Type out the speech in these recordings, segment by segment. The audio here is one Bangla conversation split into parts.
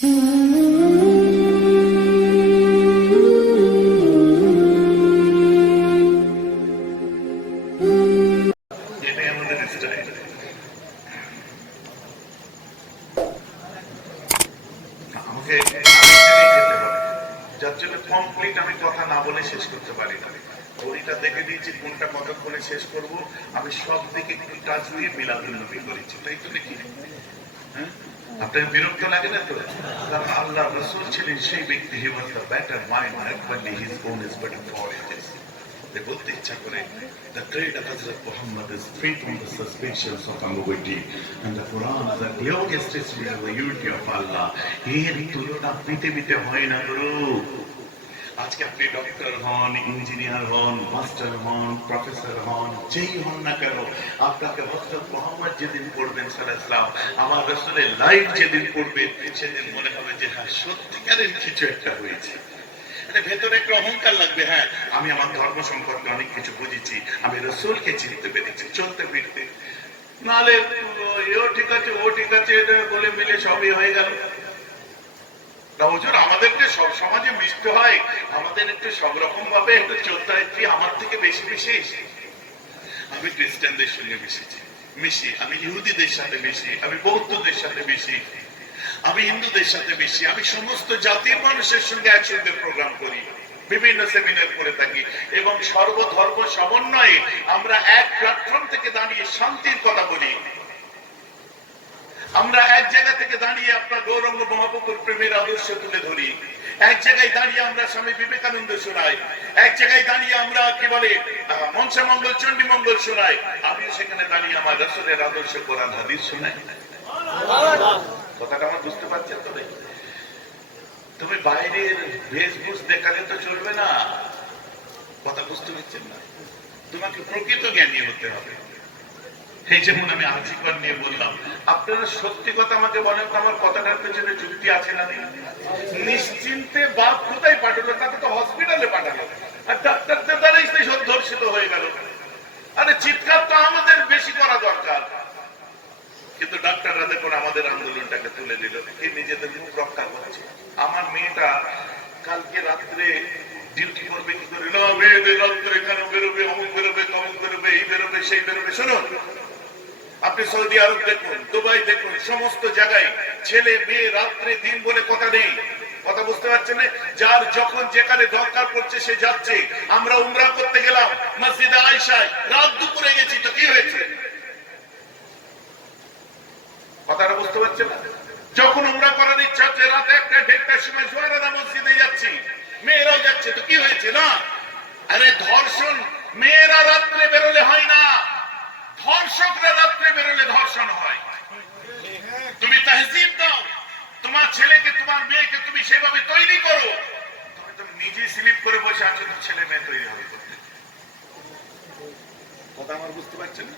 যার জন্য কমপ্লিট আমি কথা না বলে শেষ করতে পারি না। ঘড়িটা দেখে দিয়েছি কোনটা কতক্ষণে শেষ করব। আমি সব দিকে একটু টাচ দিয়ে মিলাদুন্নবী করেছি, তাই তো নাকি? হ্যাঁ, আপনার বিরক্ত লাগে না তো? কারণ আল্লাহ রাসূল ছিলেন সেই ব্যক্তি, he was the better mind, not only his own is but for his. বলতে ইচ্ছা করে, the trade of Hazrat Muhammad is free from the suspicions of ambiguity, and the Quran is a glorious testimony of the unity of Allah. এর তুলনা পৃথিবীতে হয় না গুরু। আজকে আপনি ডক্টর হন, ইঞ্জিনিয়ার হন, মাস্টার হন, প্রফেসর হন, যেই হন না কেন, আপনাকে হযরত মুহাম্মদ যেদিন পড়বেন সাল্লাল্লাহু আলাইহি ওয়াসাল্লাম, আমার রাসূলের লাইফ যেদিন পড়বেন, সেদিন মনে হবে যে হ্যাঁ, সত্যিকারের কিছু একটা হয়েছে। ভেতরে একটা অহংকার লাগবে, হ্যাঁ আমি আমার ধর্ম সম্পর্কে অনেক কিছু বুঝেছি, আমি রাসূলকে চিনতে পেরেছি, চলতে ফিরতে। নাহলে এও ঠিক আছে, ও ঠিক আছে, এটা বলে মিলে সবই হয়ে গেল। হুজুর, আমাদেরকে সব সমাজে মিশতে হয়, আমাদের একটু সব রকম ভাবে একটু চলতে হয়। তুই আমার থেকে বেশি মিশিস? আমি খ্রিস্টানদের সঙ্গে মিশি, আমি ইহুদিদের সাথে মিশি, আমি বৌদ্ধদের সাথে মিশি, আমি হিন্দুদের সাথে মিশি, আমি সমস্ত জাতির মানুষের সঙ্গে একসঙ্গে প্রোগ্রাম করি, বিভিন্ন সেমিনার করে থাকি, এবং সর্বধর্ম সমন্বয়ে আমরা এক প্ল্যাটফর্ম থেকে দাঁড়িয়ে শান্তির কথা বলি। আমরা এক জায়গা থেকে দাঁড়িয়ে আপনার গৌরাঙ্গ মহাপ্রভুর প্রেমের আদর্শ তুলে ধরি, এক জায়গায় দাঁড়িয়ে আমরা স্বামী বিবেকানন্দ শোনাই, এক জায়গায় দাঁড়িয়ে আমরা কি বলে মনসা মঙ্গল, চণ্ডী মঙ্গল শোনাই, আমিও সেখানে দাঁড়িয়ে আমার রাসূলের আদর্শ কোরআন হাদিস শোনাই। কথাটা আমার বুঝতে পারছেন তো? তুমি বাইরের বেশভূষ দেখালে তো চলবে না, কথা বুঝতে পারছেন না? তোমাকে প্রকৃত জ্ঞানী হতে হবে। এই যেমন আমি আজিকর নিয়ে বললাম, আপনারা সত্যি কথা আমাকে বলেন তো, আমার কথাটার পেছনে যুক্তি আছে না? নিশ্চিন্তে বাপ কোথায় পাঠালো? তাকে তো হসপিটালে পাঠালো, আর ডাক্তারদের দ্বারাই সব ধর্ষিত হয়ে গেল। আরে চিৎকার তো আমাদের বেশি করা দরকার, কিন্তু ডাক্তাররা দেখুন আমাদের আন্দোলনটাকে তুলে দিল, কি নিজেদের মুখ রক্ষা করছে। আমার মেয়েটা কালকে রাত্রে ডিউটি করবে, কি করে না, মেয়েদের রাত্রে কেন বেরোবে, অমুক বেরোবে, তমুক বেরোবে, এই বেরোবে, সেই বেরোবে। শুনুন, আপনি সৌদি আরব দেখুন, দুবাই দেখুন, সমস্ত জায়গায় ছেলে মেয়ে রাত্রে দিন বলে কথা নেই। কথা বুঝতে পারছেন না? যার যখন যেখানে দরকার পড়ছে সে যাচ্ছে। আমরা উমরা করতে গেলাম মসজিদে আয়েশায়, রাত দুপুরে গেছি, তো কি হয়েছে? কথাটা বুঝতে পারছেন না? যখন উমরা করার ইচ্ছা হচ্ছে রাত 1টা-1:30টার সময় জোয়ারানা মসজিদে যাচ্ছি, মেয়েরাও যাচ্ছে, তো কি হয়েছে? না, আরে ধর্ষণ মেয়েরা রাত্রে বেরোলে হয় না, ধর্ষকরা রাত্রে বেরোলে ধর্ষণ হয়। তুমি তাহজিব দাও, তোমার ছেলেকে তোমার মেয়েকে তুমি সেভাবে তৈরি করো। তুমি তো নিজে স্লিপ করে বসে আছো, তো ছেলে মেয়ে তৈরি হবে করতে। কথা আমার বুঝতে পারছেন না?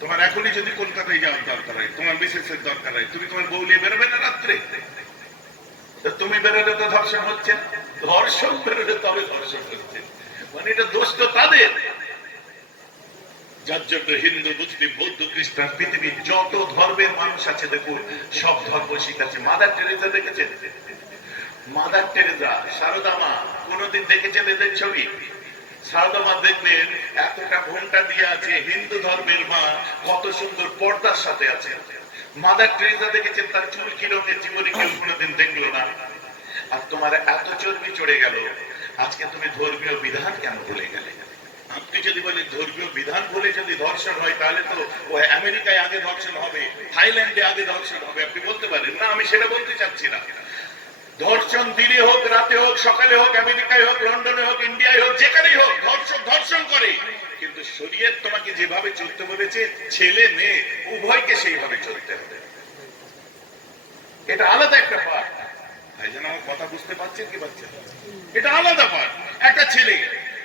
তোমার এখনই যদি কলকাতায় যাওয়ার দরকার হয়, তোমার বিশেষের দরকার হয়, তুমি তোমার বউ নিয়ে বেরোবে না রাত্রে? তুমি বেরোলে তো ধর্ষণ হচ্ছে, ধর্ষণ বেরোলে তবে ধর্ষণ হচ্ছে, মানে এটা দোষ তো তাদের। যার জন্য হিন্দু, মুসলিম, বৌদ্ধ, খ্রিস্টান, পৃথিবীর যত ধর্মের মানুষ আছে দেখুন, সব ধর্ম শিখাচ্ছে। মাদার টেরেসা দেখেছেন? মাদার টেরেসা, সারদা মা, কোনদিন দেখেছেন এদের ছবি? সারদা মা দেখবেন এতটা ঘন্টা দিয়ে আছে, হিন্দু ধর্মের মা কত সুন্দর পর্দার সাথে আছে। মাদার টেরেসা দেখেছেন তার চুল কি রঙের? জীবনে কেউ কোনোদিন দেখলো না। আর তোমার এত চর্বি চড়ে গেল, আজকে তুমি ধর্মীয় বিধান কেন ভুলে গেলে? আপনি যদি বলেন ধর্মীয় বিধান বলে যদি ধর্ষণ হয়, তাহলে তো ও আমেরিকায় আগে ধর্ষণ হবে, থাইল্যান্ডে আগে ধর্ষণ হবে। আপনি বলতে পারেন না, আমি সেটা বলতে চাচ্ছি না। ধর্ষণ দিনে হোক, রাতে হোক, সকালে হোক, আমেরিকায় হোক, লন্ডনে হোক, ইন্ডিয়ায় হোক, যেখানেই হোক, ধর্ষক ধর্ষণ করে। কিন্তু শরীয়ত তোমাকে যেভাবে চলতে বলেছে, ছেলে মেয়ে উভয়কে সেইভাবে চলতে হবে। এটা আলাদা একটা পাঠ। ভাইজান আমার কথা বুঝতে পারছেন কি পারছেন? এটা আলাদা পাঠ। একটা ছেলে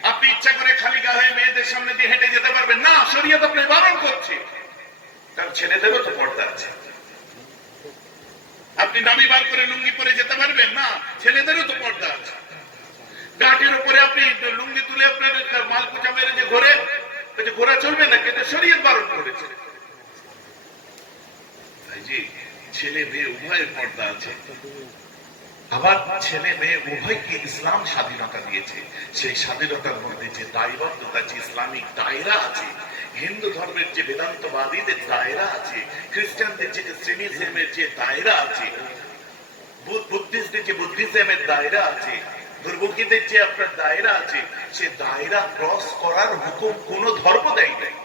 আপনি ইচ্ছা করে খালি গা হয়ে মেয়েদের সামনে দিয়ে হেঁটে যেতে পারবেন না, শরীয়ত আপনি বারণ করছে। কারণ ছেলেদেরও তো পর্দা আছে। আপনি নামি বার করে লুঙ্গি পরে যেতে পারবেন না, ছেলেদেরও তো পর্দা আছে। গাঁটের উপরে আপনি লুঙ্গি তুলে আপনার মালকুচা মেরে যে ঘোরে, ঘোরা চলবে না, কিন্তু শরীয়ত বারণ করেছে। ভাইজি, ছেলে মেয়ে উভয়ের পর্দা আছে, আবার ছেলে মেয়ে উভয়কে ইসলাম স্বাধীনতা দিয়েছে। সেই স্বাধীনতার মধ্যে যে দায়বদ্ধতা, যে ইসলামিক দায়রা আছে, হিন্দু ধর্মের যে বেদান্তবাদীদের দায়রা আছে, খ্রিস্টানদের যে শ্রেণীজমের যে দায়রা আছে, বুদ্ধিস্টদের যে বুদ্ধিজমের দায়রা আছে, দুর্বুকিদের যে আপনার দায়রা আছে, সে দায়রা ক্রস করার হুকুম কোন ধর্ম দেয় নাই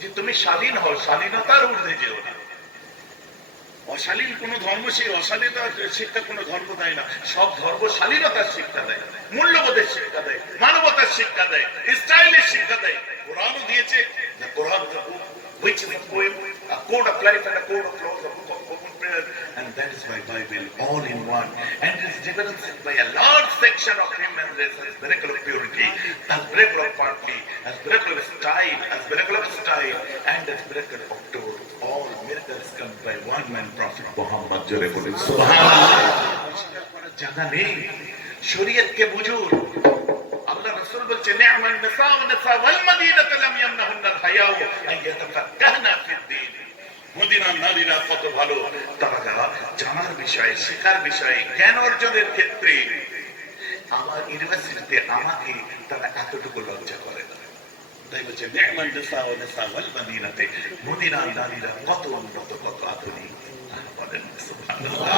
যে তুমি শালীন হও, শালীনতার ঊর্ধ্বে যেও না। অশালীন কোন ধর্ম সেই অশালীনতার শিক্ষা কোন ধর্ম দেয় না। সব ধর্ম শালীনতার শিক্ষা দেয়, মূল্যবোধের শিক্ষা দেয়, মানবতার শিক্ষা দেয়, স্টাইলের শিক্ষা দেয়। কোরআনও দিয়েছে, কোরআন which is a poem, a code of life and a code of laws, a book of open prayer, and that is why Bible all in one, and it is developed by a large section of human race as miracle of purity, as miracle of piety, as miracle of style, and as miracle of truth. All miracles come by one man, Prophet Muhammad. Subhanallah. জানা নেই শরীয়তকে বুঝুন। আল্লাহ রাসূল বলছে নি'মান নিসা ওয়া নিসা ওয়াল মাদিনাতু লাম ইয়ামনাহুন্নাল হায়াউ আন ইয়াতাফাক্কাহনা ফিদ-দ্বীন। মদিনার নারীরা কত ভালো, তারা জানার বিষয়ে, শেখার বিষয়ে, জ্ঞান অর্জনের ক্ষেত্রে। আমার ইউনিভার্সিটিতে আমাকে তারা এতটুকু লজ্জা করে না। তাই বলছে নি'মান নিসা ওয়া নিসা ওয়াল মাদিনাতে, মদিনার নারীরা কত উন্নত, কত আধুনিক। বলেন সুবহানাল্লাহ।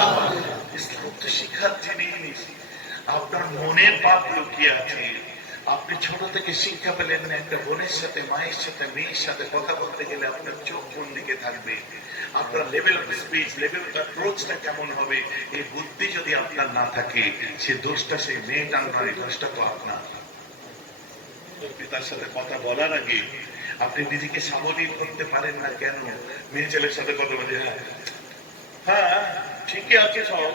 ইসলাম তো শিখার জিনিস। আপনার মনের পাপ লুকিয়ে আছে। আপনি ছোট থেকে শিক্ষা পেলেন না, একটা বোনের সাথে, মায়ের সাথে, মেয়ের সাথে কথা বলতে গেলে আপনার চোখ কোন দিকে থাকবে, আপনার level of speech, level of অ্যাপ্রোচটা কেমন হবে, এই বুদ্ধি যদি আপনার না থাকে, সে দোষটা সেই মেয়েটার নয়, দোষটা তো আপনার। পিতার সাথে কথা বলার আগে আপনি নিজেকে সাবলীল করতে পারেন না কেন? মেয়ে ছেলের সাথে কথা বলে হ্যাঁ ঠিকই আছে সব,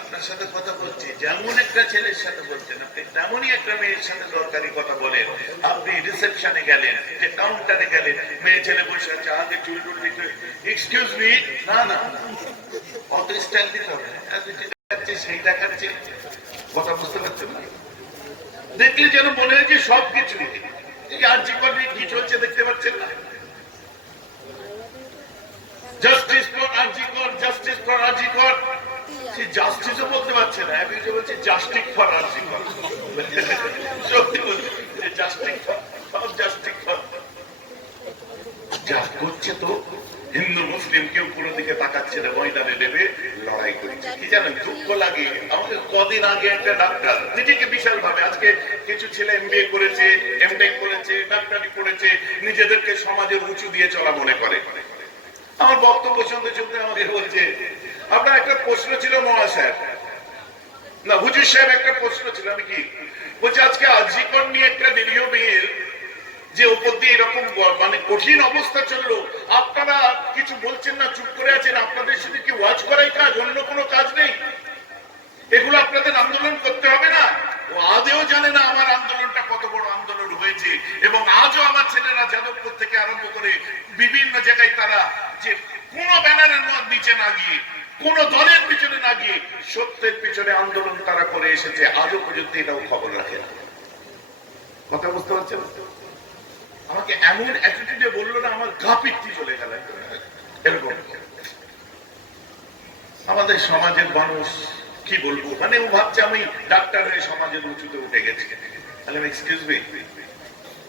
আপনার সাথে কথা বলছি যেমন একটা ছেলের সাথে বলছেন, আপনি তেমনই একটা মেয়ের সাথে দরকারি কথা বলেন। আপনি রিসেপশনে গেলেন, যে কাউন্টারে গেলেন, মেয়ে ছেলে বসে আছে, আগে চুল টুল দিতে, এক্সকিউজ মি, না না অত স্টাইল দিতে হবে, সেই দেখাচ্ছে। কথা বুঝতে পারছেন না? দেখলে যেন মনে হয় যে সবকিছু আর্জি করবে, কি চলছে দেখতে পাচ্ছেন না? Justice for RG Kar, justice for RG Kar. সে জাস্টিসও বলতে পারছে না, একজন বলছে জাস্টিক ফর আরজিকর। সত্যি বলছে জাস্টিক ফর, সব জাস্টিক ফর। যা করছে তো হিন্দু মুসলিম কেউ কোনো দিকে তাকাচ্ছে না, ময়দানে নেবে লড়াই করছে। কি জানেন দুঃখ লাগে, আমাদের কদিন আগে একটা ডাক্তার নিজেকে বিশাল ভাবে, আজকে কিছু ছেলে এমবিএ করেছে, এমটেক করেছে, ডাক্তারি করেছে, নিজেদেরকে সমাজের উঁচু দিয়ে চলা মনে করে। আমার বক্তব্য শুনতে শুনতে আমাকে বলছে আপনার একটা প্রশ্ন ছিল মহাশয়, না হুজুর সাহেব একটা প্রশ্ন ছিল। আমি কি বলছি, আজকে আরজিকর নিয়ে একটা নিরীহ মেয়ের যে উপর দিয়ে এরকম মানে কঠিন অবস্থা চললো, আপনারা কিছু বলছেন না, চুপ করে আছেন। আপনাদের শুধু কি ওয়াচ করাই কাজ, অন্য কোনো কাজ নেই? এগুলো আপনাদের আন্দোলন করতে হবে না? ও আদেও জানে না আমার আন্দোলনটা কত বড় আন্দোলন হয়েছে, এবং আজও আমার ছেলেরা যাদবপুর থেকে আরম্ভ করে বিভিন্ন জায়গায় তারা যে কোন ব্যানারের নিচে না গিয়ে, কোন দলের পিছনে না গিয়ে, সত্যের পিছনে আন্দোলন তারা করে এসেছে, আজও পর্যন্ত এটাও খবর রাখে না। কথা বুঝতে পারছেন? আমাকে এমন অ্যাটিটিউডে বললো না, আমার গা পিত্তি চলে গেল এরকম। আমাদের সমাজের মানুষ কি বলবো, মানে ও ভাবছে আমি ডাক্তার হয়ে সমাজের উঁচুতে উঠে গেছি। তাহলে এক্সকিউজ মি,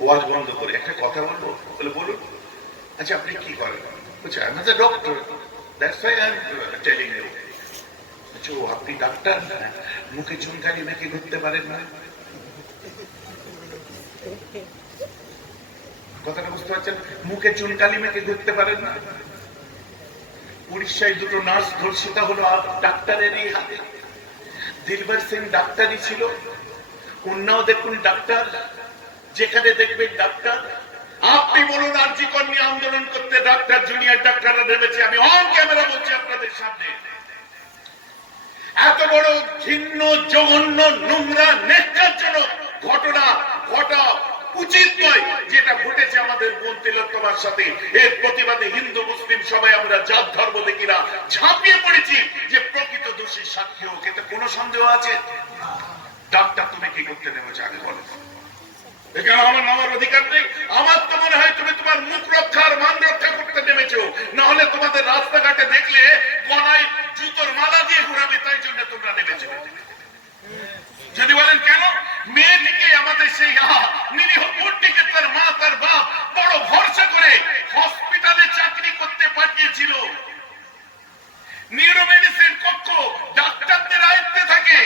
ওয়াজ বন্ধ করে একটা কথা বলবো? বলে বলুন। আচ্ছা আপনি কি করেন? বলছে I am a doctor, that's why I am telling you. আচ্ছা আপনি ডাক্তার, মুখে চুনকানি নাকি ধরতে পারেন না? কথাটা বুঝতে পারছেন? মুখে চুনকালি মেখে ঘুরতে পারেন না? উড়িষ্যায় দুটো নার্স ধর্ষিত হলো ডাক্তারেরই হাতে। দিলবার সিং ডাক্তারই ছিল, উন্নাও দেখুন ডাক্তার, যেখানে দেখবেন ডাক্তার। আপনি বলুন আরজিকর নিয়ে আন্দোলন করতে ডাক্তার, জুনিয়র ডাক্তাররা নেমেছে, আমি অন ক্যামেরা বলছি আপনাদের সামনে। এত বড় ঘৃণ্য, জঘন্য, নোংরা, ন্যাক্কারজনক ঘটনা ঘটা উচিত নয় যেটা ঘটেছে আমাদের বোন তিলোত্তমার সাথে। এর প্রতিবাদে হিন্দু মুসলিম সবাই আমরা জাত ধর্ম দেখিরা ঝাঁপিয়ে পড়েছি যে প্রকৃত দোষী সাক্ষী হোক, এতে কোনো সন্দেহ আছে? ডাক্তার তুমি কি করতে নেমেছো আগে বলো? এখানে আমার নামার অধিকার নেই? আমার তো মনে হয় তুমি তোমার মুখ রক্ষার মান রক্ষা করতে নেমেছো। এসেছো, না হলে তোমাদের রাস্তাঘাটে দেখলে গলায় জুতোর মালা দিয়ে ঘোরাবে, তাই জন্য তোমরা নেমেছো। যদি বলেন কেন, মেয়েটিকে আমাদের সেই নিরীহ বোনটিকে তার মা তার বাপ বড় ভরসা করে হসপিটালে চাকরি করতে পাঠিয়েছিল। নিউরোমেডিসিন কক্ষ ডাক্তারদের আয়ত্তে থাকে,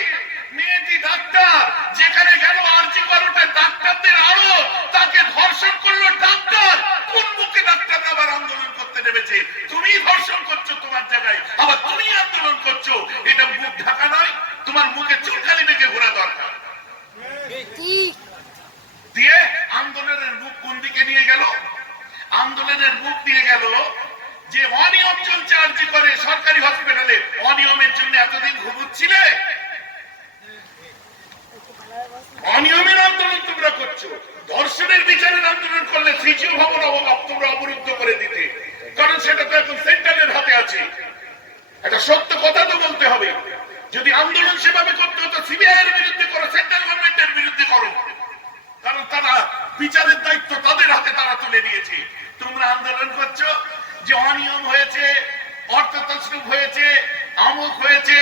মেয়েটি ডাক্তার, যেখানে গেল আরজি করোটে ডাক্তারদের আরো তাকে ধর্ষণ করলো ডাক্তার। কোন মুখে ডাক্তাররা আবার আন্দোলন করতে নেমেছে? তুমি ধর্ষণ করছো তোমার জায়গায়, আবার তুমি আন্দোলন করছো, এটা মুখ ঢাকা নয়? তোমার মুখে চুলকালি মেখে ঘোরা দরকার। দিয়ে আন্দোলনের মুখ কোন দিকে নিয়ে গেল? আন্দোলনের মুখ নিয়ে গেল যে অনিয়ম চলছে আরজি করে সরকারি হসপিটালে। অনিয়মের জন্য এতদিন ঘুমুচ্ছিলে? অনিয়মের আন্দোলন তোমরা করছো। ধর্ষণের বিচারের আন্দোলন করলে সিজিও ভবন তোমরা অবরুদ্ধ করে দিতে, কারণ সেটা তো এখন সেন্ট্রালের হাতে আছে। একটা সত্য কথা তো বলতে হবে। যদি আন্দোলন সেভাবে করতে হতো সিবিআই এর বিরুদ্ধে করো, সেন্ট্রাল গভর্নমেন্টের বিরুদ্ধে করো, কারণ তারা বিচারের দায়িত্ব তাদের হাতে তারা তুলে নিয়েছে। তোমরা আন্দোলন করছো যে অনিয়ম হয়েছে, অর্থ তছরুপ হয়েছে, আমক হয়েছে,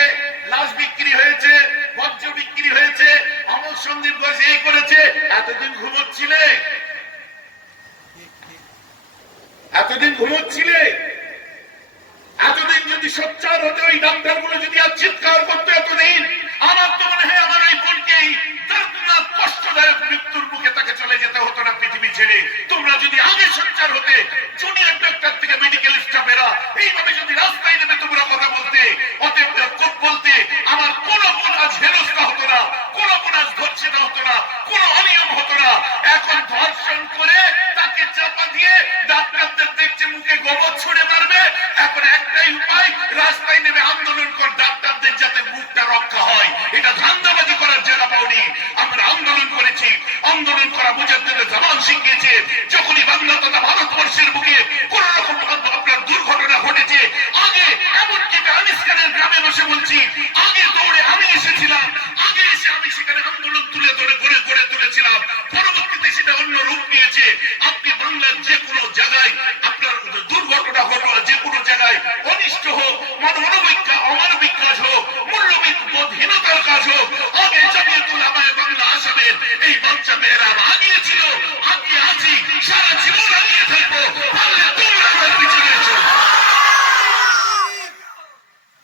লাশ বিক্রি হয়েছে, বজ্র বিক্রি হয়েছে, আমক সন্দীপ ঘোষ এই করেছে। এতদিন ঘুমোচ্ছিলে? এতদিন ঘুমোচ্ছিলে? এতদিন যদি সোচ্চার হতে ওই ডাক্তারগুলো যদি আর চিৎকার করতে এতদিন, আমার তো মনে হয় আমার এই বোনকে দর্দনাক কষ্টদায়ক মৃত্যুর মুখে তাকে চলে যেতে হতো না পৃথিবী ছেড়ে। তোমরা যদি আগে সোচ্চার হতে, জুনিয়র ডাক্তার থেকে মেডিকেল স্টাফেরা এইভাবে যদি রাস্তায় নেমে তোমরা কথা বলতে, অতএব বলতে, আমার কোন বোন আজ হেনস্থা হতো না, কোন বোন আজ ধর্ষিত হতো না, কোন অনিয়ম হতো না। এখন ধর্ষণ করে তাকে চাপা দিয়ে ডাক্তারদের দেখছে মুখে গোবর ছুড়ে মারবে। এখন একটাই উপায়, রাস্তায় নেমে আন্দোলন কর, ডাক্তারদের যাতে মুখটা রক্ষা হয়। এটা ধান্দাবাজি করার জায়গা পাওনি। আমরা আন্দোলন করেছি, আন্দোলন করা মুজাদ্দিদের জামান শিখিয়েছে। যখনই বাংলা তথা ভারতবর্ষের বুকে কোন রকম আপনার দুর্ঘটনা ঘটেছে, আগে এমনকি আফগানিস্তানের গ্রামে বসে বলছি, আগে দৌড়ে আমি এসেছিলাম, আগে এসে আমি সেখানে আন্দোলন তুলে ধরে গড়ে তুলেছিলাম। পরবর্তীতে সেটা অন্য রূপ নিয়েছে। আপনি বাংলার যে কোনো জায়গায় আপনার দুর্ঘটনা ঘটনা, যে কোনো জায়গায় অনিষ্ট হোক, অমানবিক কাজ হোক, মূল্যবোধহীনতার কাজ হোক, আগে জামিয়াতুল উলামায়ে বাংলা আসামের এই বাচ্চা মেয়েরা আগিয়ে ছিল, আগিয়ে আছি, সারা জীবন আগিয়ে থাকবো। তোমরা আমার পিছনে এসো।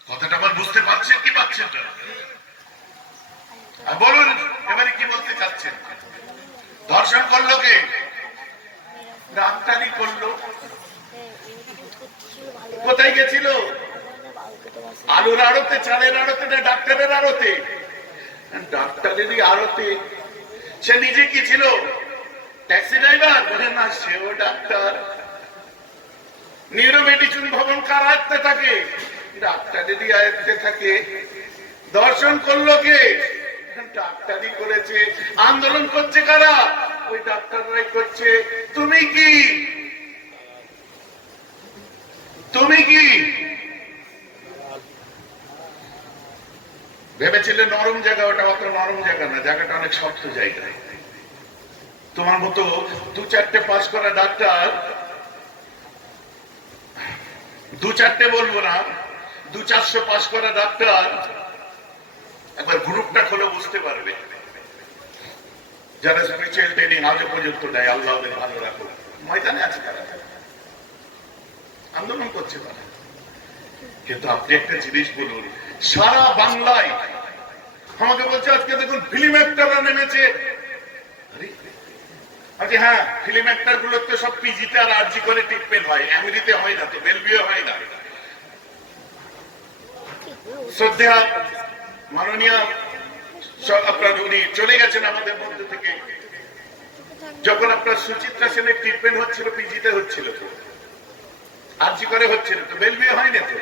কথাটা আমার বুঝতে পারছেন কি পাচ্ছেন না? বলুন এবারে কি বলতে চাচ্ছেন? ধর্ষণ করলো কে? ডাক্তারি করলো। কোথায় গেছিল? আলুর আড়তে, চালের আড়তে, না ডাক্তারের আড়তে? ডাক্তারেরই আড়তে। সে নিজে কি ছিল? Taxi driver? বলে না, সেও ডাক্তার। নিউরোমেডিসিন ভবন কার আয়ত্তে থাকে? ডাক্তারেরই আয়ত্তে থাকে। দর্শন করলো কে? ডাক্তারই করেছে। আন্দোলন করছে কারা? ওই ডাক্তাররাই করছে। তুমি কি? তুমি কি ভেবেছিলে নরম জায়গা? ওটা অত নরম জায়গা না, জায়গাটা অনেক শক্ত জায়গা। তোমার মতো দু চারটে পাস করা ডাক্তার, দু চারটে বলবো না, 200-400 পাস করা ডাক্তার একবার গ্রুপটা খোলে বুঝতে পারবে, যারা স্পিরিচুয়াল ট্রেনিং আজও পর্যন্ত দেয়। আল্লাহ ওদের ভালো রাখো। ময়দানে আছে তারা, আন্দোলন করছে তারা। কিন্তু আপনি একটা জিনিস বলুন, সারা বাংলায় আমাকে বলছে আজকে দেখুন ফিল্ম অ্যাক্টররা নেমেছে। আচ্ছা হ্যাঁ, ফিল্ম অ্যাক্টর গুলোর তো সব পিজিতে আর আরজি করে ট্রিটমেন্ট হয়, এমনিতে হয় না তো, বেলবিও হয় না। শ্রদ্ধা মাননীয় আপনার উনি চলে গেছেন আমাদের মধ্যে থেকে। যখন আপনার সুচিত্রা সেনের ট্রিটমেন্ট হচ্ছিল, পিজিতে হচ্ছিল তো, আরজি করে হচ্ছিল তো, বেলবিও হয় না তো।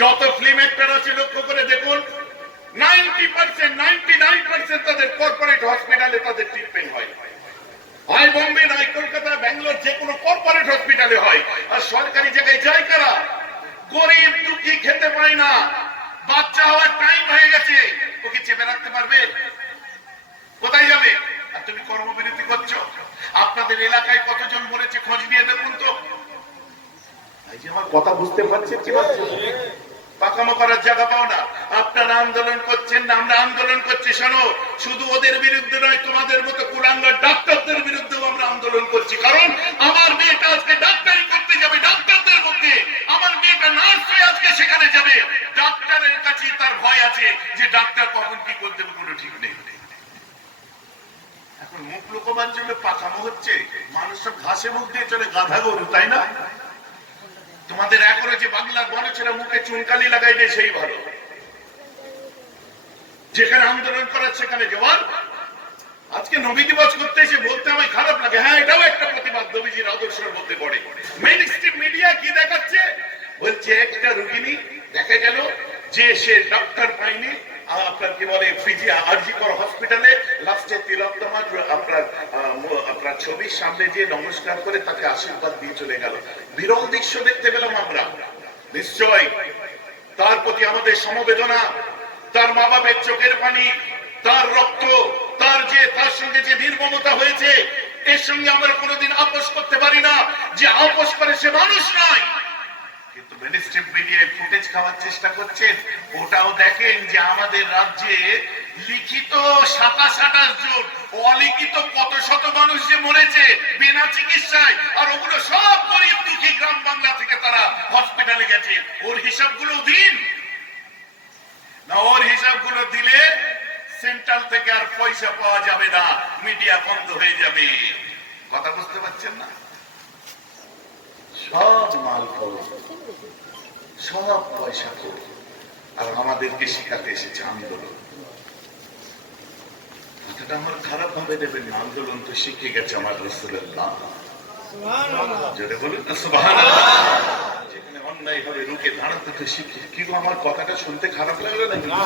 যত ফিল্ম অ্যাক্টর আছে লক্ষ্য করে দেখুন, 99% তাদের কর্পোরেট হসপিটালে তাদের ট্রিটমেন্ট হয়। হয় বোম্বে, নয় কলকাতা, ব্যাঙ্গালোর, যে কোনো কর্পোরেট হসপিটালে হয়। আর সরকারি জায়গায় যায় কারা? গরিব দুঃখী, খেতে পায় না, বাচ্চা হওয়ার টাইম হয়ে গেছে, ওকে চেপে রাখতে পারবে? কোথায় যাবে? আর তুমি কর্মবিরতি করছো। আপনাদের এলাকায় কতজন মরেছে খোঁজ নিয়ে দেখুন তো। এই যে আমার কথা বুঝতে পারছেন কি পারছেন? পাকামো করার জায়গা পাও না। আপনারা আন্দোলন করছেন না, আমরা আন্দোলন করছি। শোনো, শুধু ওদের বিরুদ্ধে নয়, তোমাদের মতো কুলাঙ্গার ডাক্তারদের বিরুদ্ধেও আমরা আন্দোলন করছি। কারণ আমার মেয়েটা আজকে ডাক্তারি করতে যাবে ডাক্তারদের মধ্যে, আমার মেয়েটা নার্স হয়ে আজকে সেখানে যাবে। ডাক্তারের কাছে তার ভয় আছে যে ডাক্তার কখন কি করে দেবে কোনো ঠিক নেই। এখন মুখ লুকোবার জন্য পাকামো হচ্ছে। মানুষ সব ঘাসে মুখ দিয়ে চলে, গাধা গরু, তাই না? তোমাদের এখনো যে বাংলার বড়ছেরা মুখে চুনকালি লাগাই দেয় সেই ভালো। যেখানে আন্দোলন করার সেখানে জওয়ান। আজকে নবী দিবস করতে এসে বলতে আমায় খারাপ লাগে, হ্যাঁ এটাও একটা প্রতিবাদ নবীজির আদর্শের মধ্যে পড়ে। মেইন স্ট্রিম মিডিয়া কি দেখাচ্ছে? বলছে একটা রোগিনী দেখা গেল যে সে ডাক্তার পায়নি, আপনার কি বলে পিজি আরজি কর হসপিটালে লাস্টে তিলকতমার আপনার ছবির সামনে যে নমস্কার করে তাকে আশীর্বাদ দিয়ে চলে গেল। বিরল দৃশ্য দেখতে পেলাম আমরা। নিশ্চয় তার প্রতি আমাদের সমবেদনা, তার মা বাবার চোখের পানি, তার রক্ত, তার সঙ্গে যে নির্মমতা হয়েছে, এর সঙ্গে আমরা কোনোদিন আপোষ করতে পারি না। যে আপোষ করে সে মানুষ নয়। কিন্তু মেইনস্ট্রিম মিডিয়ায় ফুটেজ খাওয়ার চেষ্টা করছেন। ওটাও দেখেন যে আমাদের রাজ্যে লিখিত 27 জন, অলিখিত কত শত মানুষ যে মরেছে বিনা চিকিৎসায়, আর ওগুলো সব গরিব দুঃখী গ্রাম বাংলা থেকে তারা হসপিটালে গেছে। ওর হিসাবগুলো দিন না, ওর হিসাবগুলো দিলে সেন্ট্রাল থেকে আর পয়সা পাওয়া যাবে না, মিডিয়া বন্ধ হয়ে যাবে। কথা বুঝতে পারছেন না? সব মাল খরচ, সব পয়সা খরচ, আর আমাদেরকে শিখাতে এসেছে আন্দোলন। কথাটা আমার খারাপ ভাবে দেবেন না, আন্দোলন তো শিখে গেছে আমার রাসূলুল্লাহ। জোরে বলুন না সুবহানাল্লাহ। যেখানে অন্যায় হবে রুখে দাঁড়াতে তো শিখে। কিন্তু আমার কথাটা শুনতে খারাপ লাগলো না?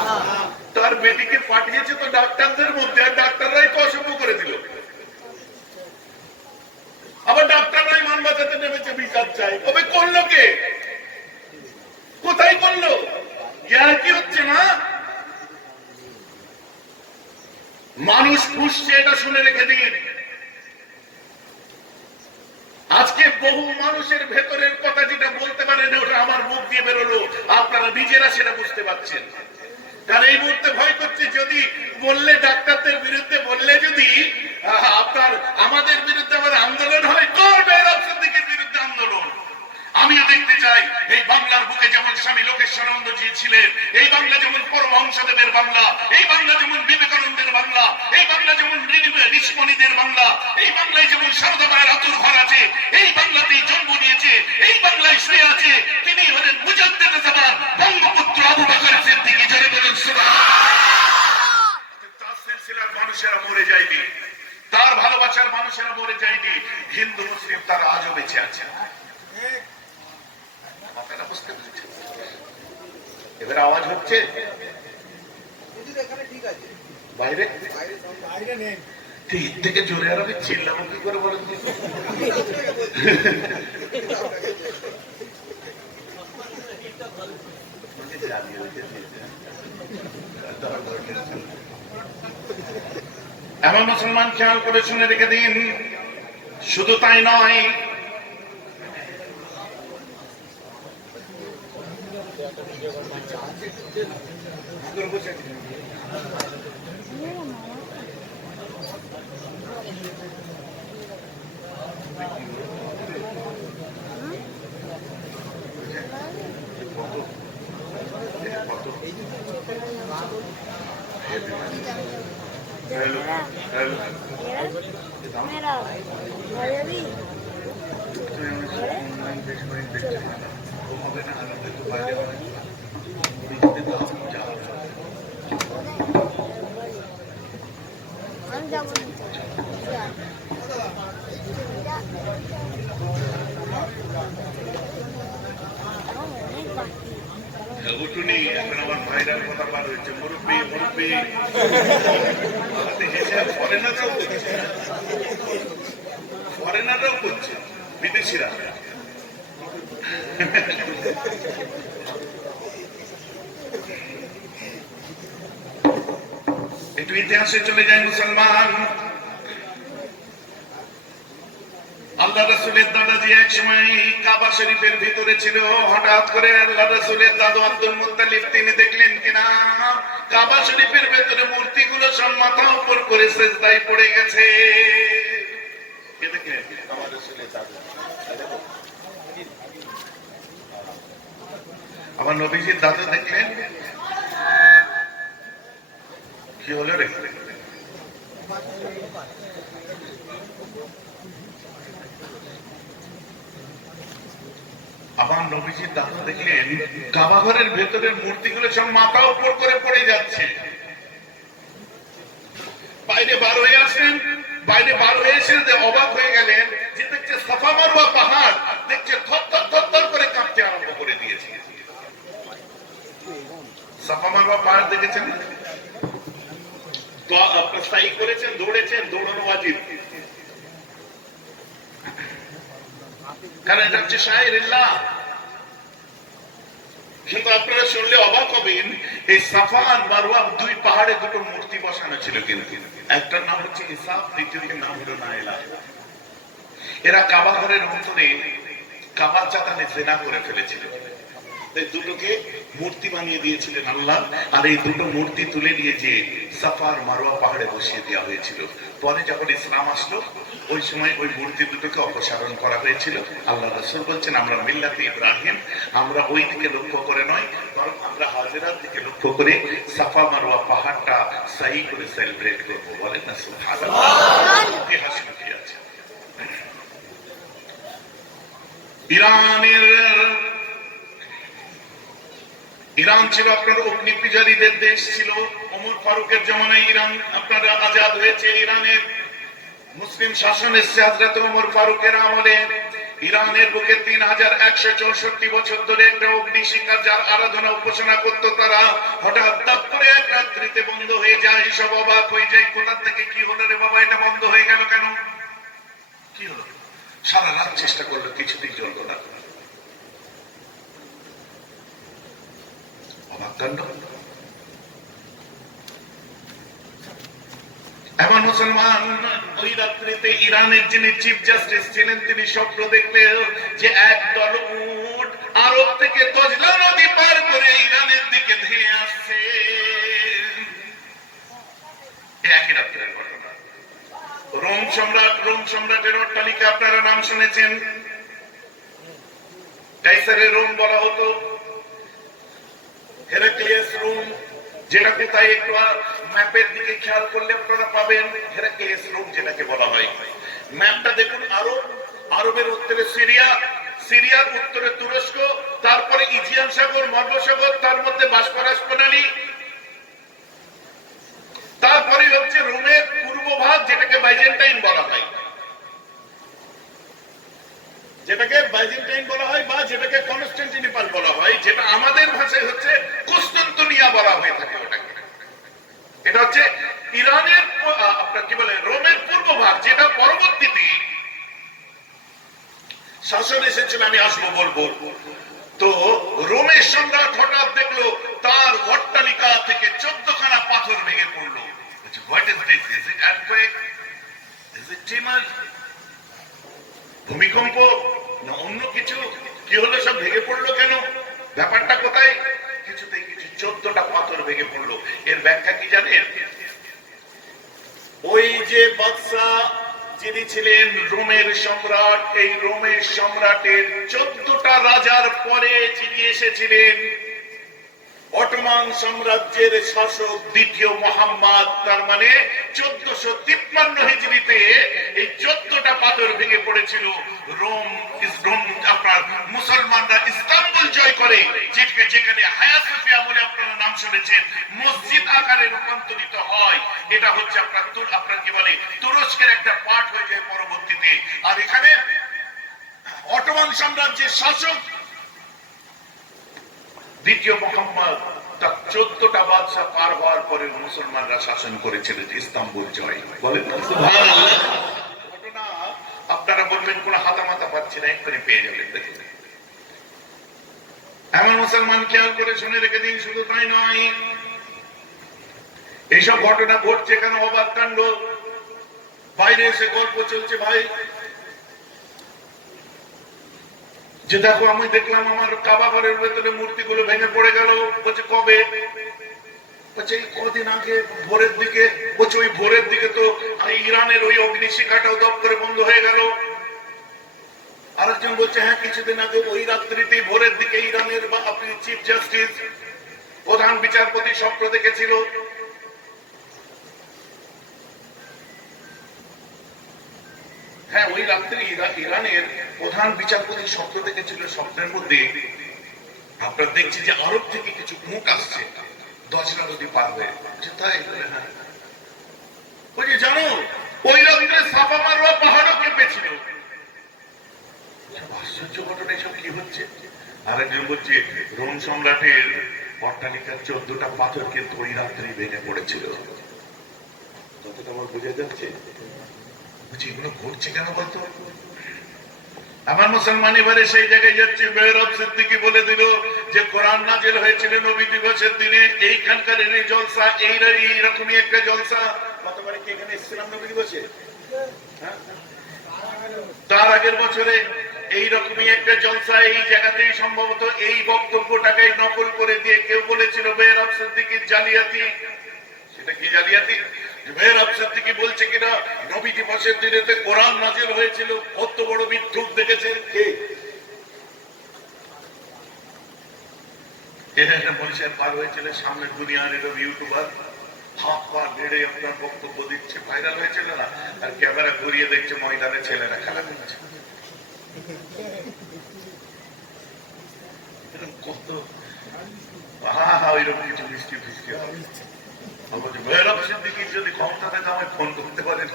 তার বেটিকে পাঠিয়েছে তো ডাক্তারদের মধ্যে, আর ডাক্তাররাই তো অসভ্য করে দিল। আবার ডাক্তাররাই মান বাঁচাতে নেমেছে, বিচার চাই। তবে করলো কে? কোথায় করলো? কি হচ্ছে না? মানুষ পুষছে, এটা শুনে রেখে দিন। আজকে বহু মানুষের ভেতরের কথা যেটা বলতে পারেন, ওটা আমার মুখ দিয়ে বেরোলো, আপনারা নিজেরা সেটা বুঝতে পারছেন। কারণ এই মুহূর্তে ভয় করছে, যদি বললে ডাক্তারদের বিরুদ্ধে বললে যদি আপনার আমাদের বিরুদ্ধে আবার আন্দোলন হয়, করবে রাজনীতির বিরুদ্ধে আন্দোলন। আমিও দেখতে চাই এই বাংলার বুকে যেমন স্বামী লোকেশ্বরানন্দজি ছিলেন, এই বাংলা যেমন পরমহংসদেবের বাংলা, এই বাংলা যেমন বিবেকানন্দের বাংলা, এই বাংলা যেমন ঋষিমণিদের বাংলা, এই বাংলায় যেমন সারদা মায়ের আতুর ঘর আছে, এই বাংলাতেই জন্ম নিয়েছে, এই বাংলায় শুয়ে আছে তিনি হলেন মুজাদ্দেদে জামান বঙ্গপুত্র আবু বকর সিদ্দিক। জোরে বলুন সুবহানাল্লাহ। তার সিলসিলার মানুষেরা মরে যায়নি, তার ভালোবাসার মানুষেরা মরে যায়নি। হিন্দু মুসলিম তারা আজও বেঁচে আছে। এবার আওয়াজ হচ্ছে বাইরে থেকে জোরে, আর আমি চিল্লাম কি করে বলেন? এমন মুসলমান খেয়াল করে শুনে রেখে দিন। শুধু তাই নয়, উঠুনি। এখন আমার ভাইরাল কথা পার হয়েছে, মুরব্বী মুরব্বী। ফরেনাররাও করছে, বিদেশিরা। একটু ইতিহাসে চলে যায় মুসলমান। আল্লাহ রাসূলের দাদাজি এক সময় কাবা শরীফের ভিতরে ছিল। হঠাৎ করে আল্লাহ রাসূলের দাদু আব্দুল মুত্তালিব তিনি দেখলেন কিনা কাবা শরীফের ভেতরে মূর্তিগুলো সব মাথা উপর করে সিজদায় পড়ে গেছে। কে দেখলেন? আমার রাসূলের দাদু। আমার নবীজির দাদু দেখলেন। কি হলো রে? আমার নবীজির দাদু দেখলেন কাবা ঘরের ভেতরের মূর্তিগুলো সব মাথা উপর করে পড়ে যাচ্ছে। বাইরে বার হয়ে আসেন, বাইরে বার হয়ে এসে অবাক হয়ে গেলেন যে দেখছে সাফা মারওয়া পাহাড় দেখছে থরথর থরথর করে কাঁপতে আরম্ভ করে দিয়েছে। সাফা মারওয়া পাহাড় দেখেছেন তো? আপনার সাই করেছেন, দৌড়েছেন, দৌড়ানো ওয়াজিব, কারণ এটা হচ্ছে শায়রিল্লাহ। কিন্তু আপনারা শুনলে অবাক হবেন, এই সাফা আর মারওয়া দুই পাহাড়ে দুটো মূর্তি বসানো ছিল, কিন্তু একটার নাম হচ্ছে ইসাফ, দ্বিতীয়টির নাম হলো নাইলা। এরা কাবা ঘরের অন্তরে কাবা চাতানে জেনা করে ফেলেছিল, দুটোকে মূর্তি বানিয়ে দিয়েছিলেন আল্লাহ। আর এই দুটো মূর্তি তুলে নিয়ে যে সাফা আর মারওয়া পাহাড়ে বসিয়ে দেওয়া হয়েছিল। পরে যখন ইসলাম আসলো ওই সময় ওই মূর্তি দুটোকে অপসারণ করা হয়েছিল। আল্লাহ রাসূল বলছেন আমরা মিল্লাতে ইব্রাহিম, আমরা ওই দিকে লক্ষ্য করে নয়, বরং আমরা হাজেরার দিকে লক্ষ্য করে সাফা মারওয়া পাহাড়টা সাই করে সেলিব্রেট করবো। বলেন না সুবহানাল্লাহ। ইতিহাস কি আছে? ইরান ছিল আপনার অগ্নিপূজারীদের দেশ ছিল। ওমর ফারুকের জমানায় ইরান আপনারা আজাদ হয়েছে। ইরানের মুসলিম শাসন এসেছে হযরত ওমর ফারুকের আমলে। ইরানের বুকে 3164 বছর ধরে একটা অগ্নিশিখা যার আরাধনা উপাসনা করতো তারা, হঠাৎ দাপ করে এক রাত্রিতে বন্ধ হয়ে যায়। সব অবাক হয়ে যায়, কোথা থেকে কি হলো রে বাবা, এটা বন্ধ হয়ে গেল কেন? কি হলো? সারা রাত চেষ্টা করলো, কিছুতেই জ্বলতো না। এমন মুসলমান ওই রাত্রিতে ইরানের যিনি চিফ জাস্টিস ছিলেন তিনি স্বপ্ন দেখলেন যে একদল উট আরব থেকে দজলা নদী পার করে ইরানের দিকে ধেয়ে আসছে। একই রাত্রের ঘটনা। রোম সম্রাটের অট্টালিকা আপনারা নাম শুনেছেন, কাইসারের রোম বলা হতো, হেরাক্লিয়াস রোম, যেটা কোথায় একটু ম্যাপের দিকে খেয়াল করলে আপনারা পাবেন হেরাক্লিয়াস রোম যেটাকে বলা হয়। ম্যাপটা দেখুন, আরবের উত্তরে সিরিয়া, সিরিয়ার উত্তরে তুরস্ক, তারপরে ইজিয়ান সাগর, মধ্যসাগর, তার মধ্যে বাসপরাস প্রণালী, তারপরে হচ্ছে রোমের পূর্ব ভাগ যেটাকে বাইজেন্টাইন বলা হয়, যেটাকে বাইজেন্টাইন বলা হয় বা যেটাকে কনস্টান্টিনোপল বলা হয়, যেটা আমাদের ভাষায় হচ্ছে কুস্তান্তনিয়া বলা হয়ে থাকে। ওটাকে এটা হচ্ছে ইরানের আপনার কি বলে রোমের পূর্ব ভাগ, যেটা পরবর্তীতে শাসন এসেছিল, আমি আসবো বলবো। তো রোমের সম্রাট হঠাৎ দেখলো তার অট্টালিকা থেকে 14খানা পাথর ভেঙে পড়লো। What is this? Is it earthquake? Is it tremor? ভূমিকম্প না অন্য কিছু? কি হলো? সব ভেঙে পড়লো কেন? ব্যাপারটা কোথায়? কিছুতেই কিছু 14টা পাথর ভেঙে পড়লো। এর ব্যাখ্যা কি জানেন? ওই যে বাদশা যিনি ছিলেন রোমের সম্রাট, এই রোমের সম্রাটের 14টা রাজার পরে যিনি এসেছিলেন অটোমান সাম্রাজ্যের শাসক দ্বিতীয় মোহাম্মদ, তার মানে 1453 হিজরিতে এই 14টা পাথর ভেঙে পড়েছিল। রোম আপনার মুসলমানরা ইস্তাম্বুল জয় করে, যেখানে হায়া সোফিয়া বলে আপনারা নাম শুনেছেন, মসজিদ আকারে রূপান্তরিত হয়। এটা হচ্ছে আপনার কি বলে তুরস্কের একটা পার্ট হয়ে যায় পরবর্তীতে। আর এখানে অটোমান সাম্রাজ্যের শাসক দ্বিতীয় মোহাম্মদ তার 14টা বাদশা পার হওয়ার পরে মুসলমানরা শাসন করেছিল ইস্তাম্বুল জয়। বলেন না সুবহানাল্লাহ। ঘটনা আপনারা বলবেন কোন হাতামাতা পাচ্ছে না, এক্ষুনি পেয়ে যাবেন। দেখুন এমন মুসলমান খেয়াল করে শুনে রেখে দিন। শুধু তাই নয়, এইসব ঘটনা ঘটছে কেন? অবাক কাণ্ড। বাইরে এসে গল্প চলছে, ভাই যে দেখো আমি দেখলাম আমার কাবা ঘরের ভেতরে মূর্তিগুলো ভেঙে পড়ে গেল। বলছে কবে? বলছে কদিন আগে ভোরের দিকে। বলছে ওই ভোরের দিকে তো ইরানের ওই অগ্নিশিখাটাও দপ করে বন্ধ হয়ে গেল। আরেকজন বলছে হ্যাঁ কিছুদিন আগে ওই রাত্রিতে ভোরের দিকে ইরানের বা আপনি চিফ জাস্টিস প্রধান বিচারপতি স্বপ্ন দেখেছিল। হ্যাঁ ওই রাত্রে ইরানের প্রধান বিচারপতি স্বপ্ন দেখেছিল। স্বপ্নের মধ্যে আপনার দেখছি যে আরব থেকে কিছু মুখ আসছে দশরা নদী পার হয়ে। তাই হ্যাঁ ওই যে জানো ওই রাত্রে সাফা মারোয়া পাহাড়ও কেঁপেছিল। আশ্চর্য ঘটনা, এসব কি হচ্ছে? আরেকজন বলছে রোম সম্রাটের অট্টালিকার 14টা পাথর কিন্তু ওই রাত্রে ভেঙে পড়েছিল। কতটা আমার বোঝা যাচ্ছে? এগুলো ঘটছে কেন বলতো? আমার মুসলমান এবারে সেই জায়গায় যাচ্ছে। বেহরব সিদ্দিকী বলে দিল যে কোরআন নাযিল হয়েছিল নবী দিবসের দিনে। এইখানকার এই জলসা এইরকমই একটা জলসা। কতবার কি এখানে এসেছিলাম নবী দিবসে? তার আগের বছরে এইরকমই একটা জলসা এই জায়গাতেই সম্ভবত এই বক্তব্যটাকে নকল করে দিয়ে কেউ বলেছিল বেহরব সিদ্দিকীর জালিয়াতি। সেটা কি জালিয়াতি? বেহরব সিদ্দিকী বলছে কিনা নবী দিবসের দিনেতে কোরআন নাযিল হয়েছিল। কত বড় মিথ্যুক দেখেছেন কে? একটা মনীষের পার হয়েছিল সামনের দুনিয়ার এরকম ইউটিউবার হাত পা নেড়ে আপনার বক্তব্য দিচ্ছে, ভাইরাল হয়েছিল না? আর ক্যামেরা ঘুরিয়ে দেখছে ময়দানে ছেলেরা খেলা করছে। কত ওইরকম কিছু মিষ্টি ফিষ্টি হবে। বেহরব সিদ্দিকীর যদি ক্ষমতা থাকে আমায় ফোন করতে পারেন।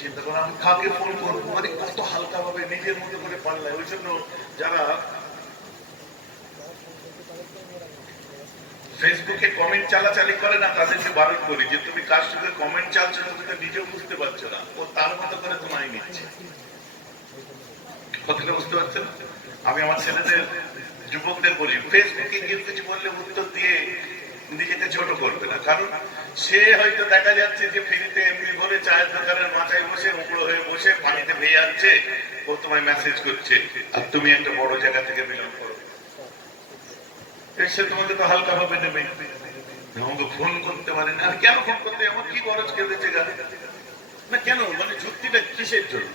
চিন্তা করে আমি কাকে ফোন করবো, মানে কত হালকা ভাবে নিজের মতো করে পারলাম। ওই জন্য যারা ফেসবুকে কমেন্ট চালাচালি করে না তাদেরকে বারণ করি যে তুমি কার সঙ্গে কমেন্ট চালছো তুমি তো নিজেও বুঝতে পারছো না, ও তার মতো করে তোমায় নিচ্ছে। কথাটা বুঝতে পারছেন? আমি আমার ছেলেদের যুবকদের বলি ফেসবুকে কেউ কিছু বললে উত্তর দিয়ে নিজেকে ছোট করবে না। কারণ সে হয়তো দেখা যাচ্ছে যে ফ্রিতে এমনি ভরে চায়ের দোকানের মাথায় বসে উপড়ো হয়ে বসে পানিতে ভেয়ে যাচ্ছে, ও তোমায় মেসেজ করছে আর তুমি একটা বড় জায়গা থেকে বিলং করো। সে তোমাকে তো হালকা ভাবে নেবে, আমাকে ফোন করতে পারে না। আর কেন ফোন করতে, আমার কি খরচ কেঁদেছে গাড়ি না কেন? মানে যুক্তিটা কিসের জন্য?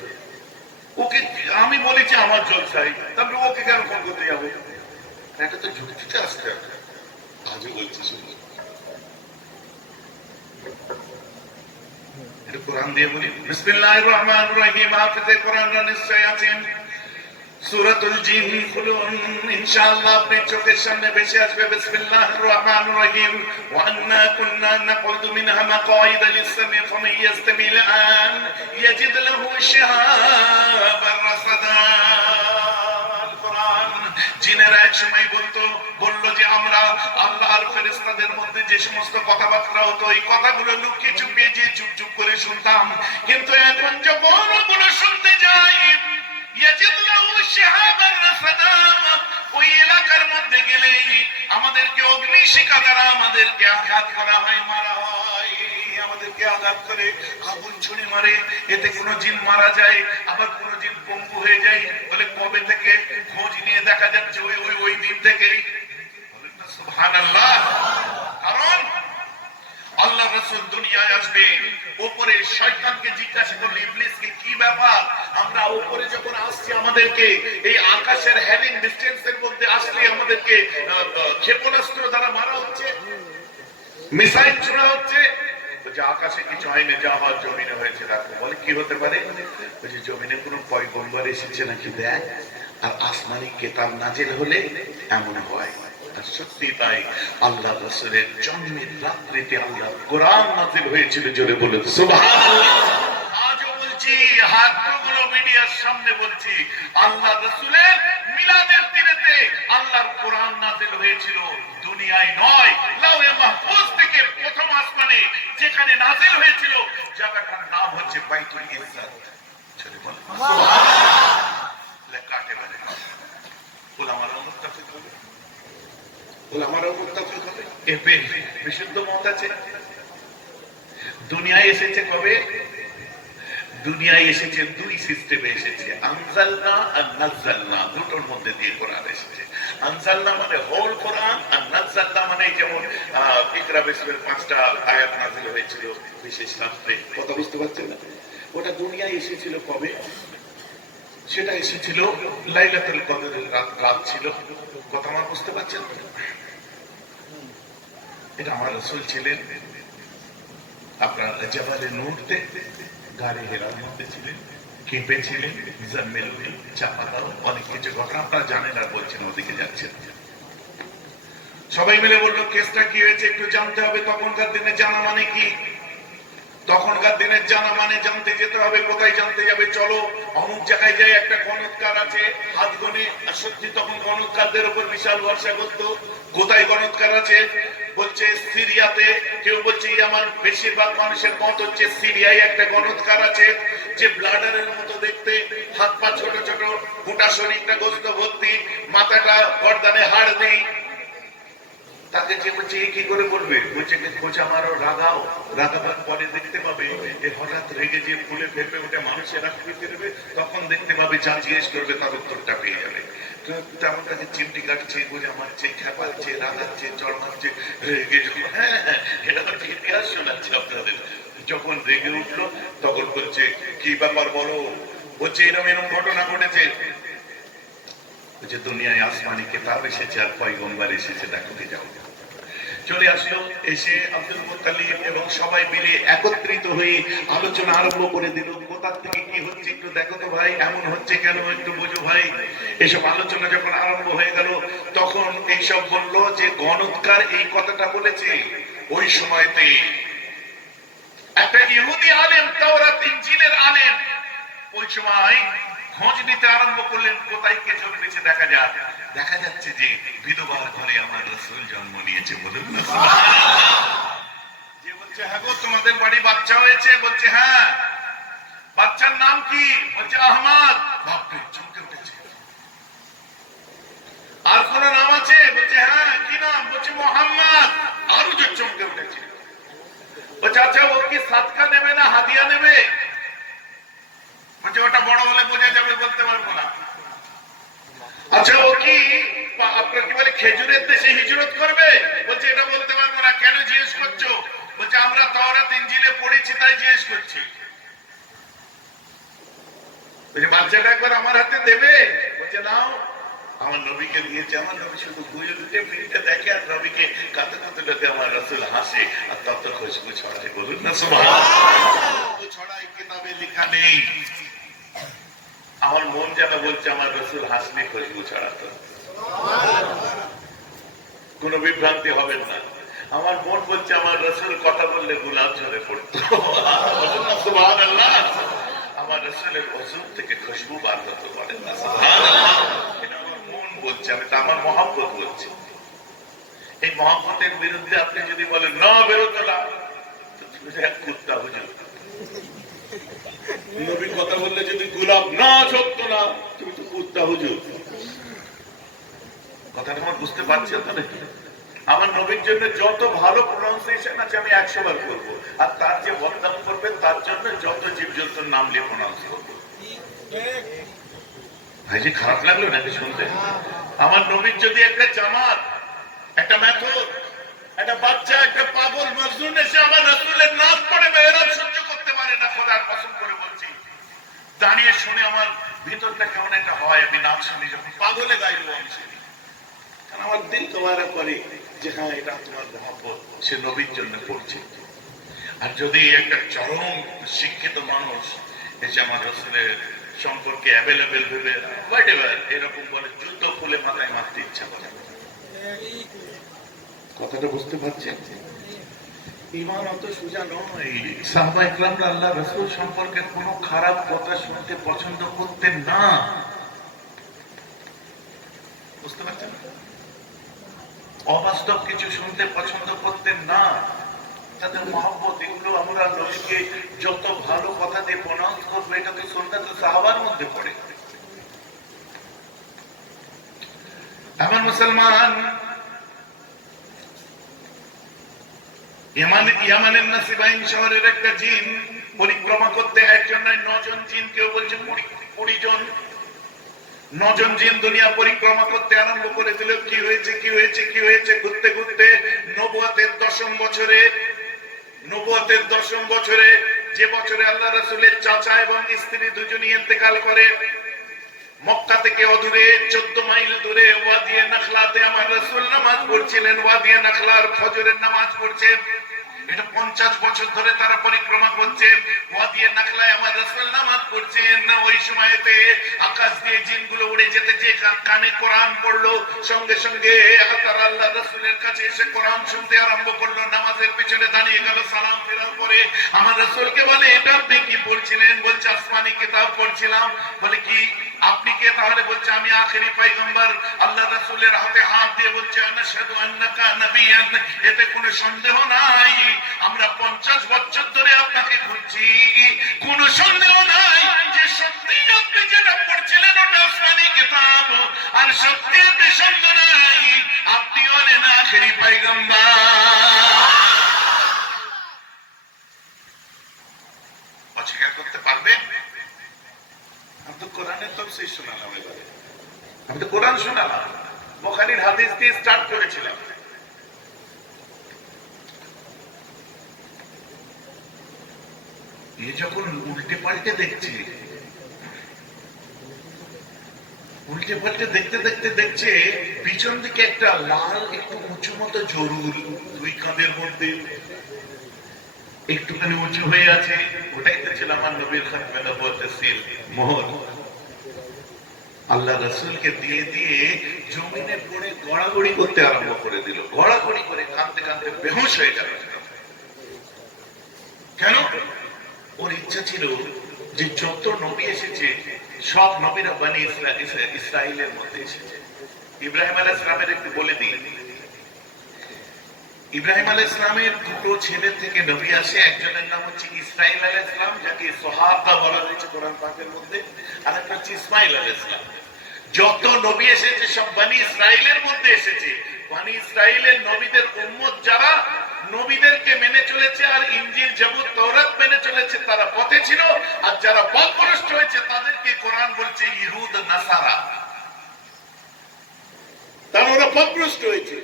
ওকে আমি বলেছি আমার জলসাই, তারপরে ওকে কেন ফোন করতে যাবো? এটা তো যুক্তিতে আসতে হবে। আজও বলছি শুনুন, এটা কোরআন দিয়ে বলি। বিসমিল্লাহির রহমানির রহিম। হাফেজে কোরআনরা নিশ্চয় আছেন। সূরাতুল জিন খুলুন, ইনশাআল্লাহ আপনার চোখের সামনে ভেসে আসবে। বিসমিল্লাহির রহমানির রহিম। ওয়া আন্না কুন্না নাকুদু মিনহা মাকাইদা লিস-সামি ফামান ইয়াস্তামিল আন ইয়াজিদ লাহু শিহাবান রাসাদা। জিনেরা এক সময় বললো যে আমরা আল্লাহর ফেরেশতাদের মধ্যে যে সমস্ত কথাবার্তা হতো এই কথাগুলো লুকিয়ে চুপিয়ে যে চুপ চুপ করে শুনতাম, কিন্তু এখন যখন ওগুলো শুনতে যাই ওই এলাকার মধ্যে গেলেই আমাদেরকে অগ্নিশিখা দ্বারা আমাদেরকে আঘাত করা হয়, মারা হয়। আমাদেরকে আঘাত করে আগুন ছুঁড়ে মারে। এতে কোনো জিন মারা যায়, আবার কোনো জিন পঙ্গু হয়ে যায়। বলে কবে থেকে? খোঁজ নিয়ে দেখা যাচ্ছে ওই দিন থেকেই। সুবহানাল্লাহ। কারণ আল্লাহ রাসূল দুনিয়ায় আসবে, উপরে শয়তানকে জিজ্ঞাসা করলে ইবলিসকে কি ব্যাপার আমরা উপরে যখন আসছি আমাদেরকে এই আকাশের হেলিং ডিসটেন্সের মধ্যে আসলে আমাদেরকে ক্ষেপণাস্ত্র দ্বারা মারা হচ্ছে, মিসাইল ছোড়া হচ্ছে। যে আকাশে কিছু হয়নি, যা হওয়ার জমিনে হয়েছে। দেখো বলে কি হতে পারে? যে জমিনে কোনো পয়গম্বর এসেছে নাকি দেখ, আর আসমানি কেতাব নাজিল হলে এমন হয়। আর সত্যি তাই, আল্লাহ রাসূলের জন্মের রাত্রিতে আল্লাহ কোরআন নাজিল হয়েছিল। জোরে বলে সুবহানাল্লাহ। আজও বলছি, হাতগুলো মিডিয়ার সামনে বলছি, আল্লাহ রাসূলের মিলাদের দিনেতে আল্লাহর কোরআন নাজিল হয়েছিল। দুনিয়ায় নয়, লাওহে মাহফুজ থেকে প্রথম আসমানে যেখানে নাজিল হয়েছিল জায়গাটার নাম হচ্ছে বাইতুল ইজ্জত। জোরে বলে সুবহানাল্লাহ। লেখাতে পারে উলামারা মুত্তাফিক হবে, উলামারা মুত্তাফিক হবে। এর বিশুদ্ধ মত আছে। দুনিয়ায় এসেছে কবে? দুনিয়ায় এসেছে দুই সিস্টেমে এসেছে, আনজালনা আর নাজ্জালনা, দুটোর মধ্যে দিয়ে কোরআন এসেছে। আনজালনা মানে হোল কোরআন, আর নাজ্জালনা মানে যেমন ইকরা বিসমিল 5টা আয়াত নাযিল হয়েছিল বিশেষ রাত্রে। কথা বুঝতে পারছেন না? ওটা দুনিয়ায় এসেছিল কবে? সেটা এসেছিল লাইলাতুল কদরের রাত ছিল। কথা আমার বুঝতে পারছেন? এটা আমার রাসূল ছিলেন আপনার জাবালে নূরতে, গাড়ি হেরার মধ্যে ছিলেন, কেঁপে ছিলেন, জাম্মেল চাপা দাও, অনেক কিছু ঘটনা আপনারা জানেন আর বলছেন ওদিকে যাচ্ছেন। সবাই মিলে বললো কেসটা কি হয়েছে একটু জানতে হবে। তখনকার দিনে জানা মানে কি? তখনকার দিনের জানা মানে জানতে যেতে হবে। কোথায় জানতে যাবে? চলো অমুক জায়গায় যাই, একটা গণৎকার আছে হাত গনে। আর সত্যি তখন গণৎকারদের উপর বিশাল ভরসা করতো। কোথায় গণৎকার আছে? বলছে সিরিয়াতে, কেউ বলছে ইয়ামান। বেশিরভাগ মানুষের মত হচ্ছে সিরিয়ায় একটা গণৎকার আছে যে ব্লাডারের মতো দেখতে, হাত পা ছোট ছোট, গোটা শরীরটা গোস্ত ভর্তি, মাথাটা গর্দানে হাড় নেই। তাকে যে বলছে কি করে বলবে? বলছে খোঁজা মারো, রাগাও, রাগাবার পরে দেখতে পাবে এ হঠাৎ রেগে যে ফুলে ফেপে উঠে মানুষের রাখতে ফিরবে, তখন দেখতে পাবে যা জিজ্ঞেস করবে তার উত্তরটা পেয়ে যাবে। আমার কাছে চিমটি কাটছে, বোঝা মারছে, খেপাচ্ছে, রাগাচ্ছে, চড় মারছে, রেগে। হ্যাঁ হ্যাঁ, এটা হচ্ছে ইতিহাস শোনাচ্ছে আপনাদের। যখন রেগে উঠলো তখন বলছে কি ব্যাপার বলো? বলছে এরকম এরকম ঘটনা ঘটেছে। বলছে দুনিয়ায় আসমানি কিতাব এসেছে আর পয়গম্বর এসেছে, দেখাতে যাও। চলে আসলো, এসে আব্দুল মুত্তালিব এবং সবাই মিলে একত্রিত হয়ে আলোচনা আরম্ভ করে দিল। কোথার থেকে কি হচ্ছে একটু দেখো তো ভাই, এমন হচ্ছে কেন একটু বোঝো ভাই। এসব আলোচনা যখন আরম্ভ হয়ে গেল তখন এইসব বললো যে গণৎকার এই কথাটা বলেছে। ওই সময়তে একটা ইহুদি আলেম, তাওরাত ইনজিলের আলেম, ওই সময় খোঁজ নিতে আরম্ভ করলেন কোথায় কে জন্মেছে দেখা যাক। দেখা যাচ্ছে যে বিধবার ঘরে আমার রাসূল জন্ম নিয়েছে। বলুন না যে বলছে হ্যাঁ গো তোমাদের বাড়ি বাচ্চা হয়েছে? বলছে হ্যাঁ। বাচ্চার নাম কি? বলছে আহমদ। বাপরে, চমকে উঠেছে। আর কোন নাম আছে? বলছে হ্যাঁ। কি নাম? বলছে মোহাম্মদ। আরো যে চমকে উঠেছে। বলছে আচ্ছা ও কি সাদকা নেবে না হাদিয়া নেবে? বলছে ওটা বড় হলে বোঝা যাবে, বলতে পারবো না। আচ্ছা ও কি আপনার কি বলে খেজুরের দেশে হিজরত করবে? বলছে এটা বলতে পারবো না। কেন জিজ্ঞেস করছো? বলছে আমরা তাওরাত ইনজিলে পড়েছি তাই জিজ্ঞেস করছি। বলছে বাচ্চাটা একবার আমার হাতে দেবে? বলছে নাও। আমার নবীকে দিয়েছে। আমার নবী শুধু বুঝে দিতে ফিরিতে দেখে আর নবীকে কাঁদতে কাঁদতে লোকে আমার রাসূল হাসে আর তত খুশবু ছড়ায়। বলুন না সুবহানাল্লাহ। ছড়ায়, কিতাবে লেখা নেই। আমার মন যেন বলছে আমার রাসূল হাসলে খুশবু ছড়াতো। কোন বিভ্রান্তি হবে না। আমার মন বলছে আমার রাসূল কথা বললে গোলাপ ঝরে পড়তো। সুবহানাল্লাহ। আমার রাসূলের ওজুর থেকে খুশবু বার হতো। বলেন না সুবহানাল্লাহ। এটা আমার মন বলছে, এটা আমার মহব্বত বলছে। এই মহব্বতের বিরুদ্ধে আপনি যদি বলেন না বেরোতো না, তুমি এক কুত্তা হুজুর। নবীর কথা বললে যদি গোলাপ না ঝরতো না, তুমি তো কুত্তা হুজুর। কথাটা আমার বুঝতে পারছেন তো নাকি? আমার নবীর জন্য যত ভালো প্রনাউন্সিয়েশন আছে আমি 100 বার করবো, আর তার যে বদনাম করবে তার জন্য যত জীবজন্তুর নাম নিয়ে প্রনাউন্স করবো। ভাই যে খারাপ লাগলো নাকি শুনতে? আমার নবীর যদি একটা জামাত, একটা মেথড, একটা বাচ্চা, একটা পাগল মজনুন এসে আমার রাসূলের নাম পড়ে মেহরাব সহ্য করতে পারে না, খোদার কসম করে বলছি, দাঁড়িয়ে শুনে আমার ভিতরটা কেমন একটা হয়। আমি নাম শুনি যখন পাগলে গাইলো আমি শুনি, কারণ আমার দিল তোমারা করে যে হ্যাঁ এটা তোমার মহব্বত, সে নবীর জন্য পড়ছে। আর যদি একটা চরম শিক্ষিত মানুষ এসে আমার রাসূলের সম্পর্কে অ্যাভেলেবেল ভেবে এরকম বলে, যুদ্ধ ফুলে মাথায় মারতে ইচ্ছা করে। কথাটা বুঝতে পারছেন? ঈমান অত সোজা নয়। সাহাবায়ে কেরামরা আল্লাহ রাসূল সম্পর্কে কোনো খারাপ কথা শুনতে পছন্দ করতেন না। বুঝতে পারছেন? অবাস্তব কিছু শুনতে পছন্দ করতেন না। তাদের মহব্বত, এগুলো আমরা নবীকে যত ভালো কথা দিয়ে প্রনাউন্স করবো, এটা তো সুন্নাত সাহাবার মধ্যে পড়ে। আমার মুসলমান ইয়ামানের নাসিবাইন শহরের একটা জিন পরিক্রমা করতে একজন নয় 9 জন জিন, কেউ বলছে 20 জন। 9 জন জিন দুনিয়া পরিক্রমা করতে আরম্ভ করে দিল। কি হয়েছে কি হয়েছে কি হয়েছে? ঘুরতে ঘুরতে নবুয়তের 10ম বছরে, নবুয়তের 10ম বছরে, যে বছরে আল্লাহ রাসূলের চাচা এবং স্ত্রী দুজনই ইন্তেকাল করে, মক্কা থেকে অদূরে 14 মাইল দূরে ওয়াদিয়ে নাখলাতে আমার রাসূল নামাজ পড়ছিলেন। ওয়াদিয়ে নাখলার ফজরের নামাজ পড়ছেন। এটা 50 বছর ধরে তারা পরিক্রমা করছে। ওয়াদিয়ে নাখলায় আমার রাসূল নামাজ পড়ছেন। ওই সময়তে আকাশ দিয়ে জিনগুলো উড়ে যেতে যে কানে কোরআন পড়লো, সঙ্গে সঙ্গে তারা আল্লাহ রাসূলের কাছে এসে কোরআন শুনতে আরম্ভ করলো। নামাজের পিছনে দাঁড়িয়ে গেল। সালাম ফেরার পরে আমার রাসূলকে বলে, এটা আপনি কি পড়ছিলেন? বলছে আসমানি কিতাব পড়ছিলাম। বলে কি আপনি কে? তাহলে বলছে আমি আখেরি পয়গম্বর। আল্লাহ রাসূলের হাতে হাত দিয়ে বলছে আনাশহাদু আন্নাকা নবিয়্যান। এতে কোনো সন্দেহ নাই, আমরা 50 বছর ধরে আপনাকে খুঁজছি। কোনো সন্দেহ নাই যে সত্যি আপনি যেটা পড়ছিলেন ওটা আসমানি কিতাব, আর সত্যি আপনি সন্দেহ নাই আপনি হলেন আখেরি পয়গম্বর। অস্বীকার করতে পারবেন? আমি তো কোরআনের তাফসীর শোনালাম, এবারে আমি তো কোরআন শোনালাম, বুখারীর হাদিস দিয়ে স্টার্ট করেছিলাম। এ যখন উল্টে পাল্টে দেখছে, উল্টে পাল্টে দেখতে দেখতে দেখছে পিছন দিকে একটা লাল একটু উঁচু মতো জরুল, দুই কাঁধের মধ্যে একটুখানি উঁচু হয়ে আছে। ওটাই তো ছিল আমার নবীর খাতমে নবুয়তের সিল, মোহর। আল্লাহ রাসূলকে দিয়ে দিয়ে জমিনে পড়ে গড়াগড়ি করতে আরম্ভ করে দিল। গড়াগড়ি করে কাঁদতে কাঁদতে বেহুশ হয়ে গেল। কেন? ওর ইচ্ছা ছিল যে যত নবী এসেছে সব নবীরা বনি ইসরাইলের মধ্যে এসেছে। ইব্রাহিম আলাইহিস সালামের একটু বলে দিই, ইব্রাহিম আলাইহিস সালামের দুটো ছেলে থেকে নবী আসে। একজনের নাম হচ্ছে ইসরাইল আলাইহিস সালাম, যাকে সোহাবা বলা হয়েছে কোরআন পাকের মধ্যে, আর একটা হচ্ছে ইসমাইল আলাইহিস সালাম। যত নবী এসেছে সব বনি ইসরাইলের মধ্যে এসেছে। বনি ইসরাইলের নবীদের উম্মত যারা নবীদেরকে মেনে চলেছে আর ইনজিল জবুর তওরাত মেনে চলেছে তারা পথে ছিল, আর যারা পথভ্রষ্ট হয়েছে তাদেরকে কোরআন বলছে ইহুদ নাসারা। তারা ওরা পথভ্রষ্ট হয়েছে।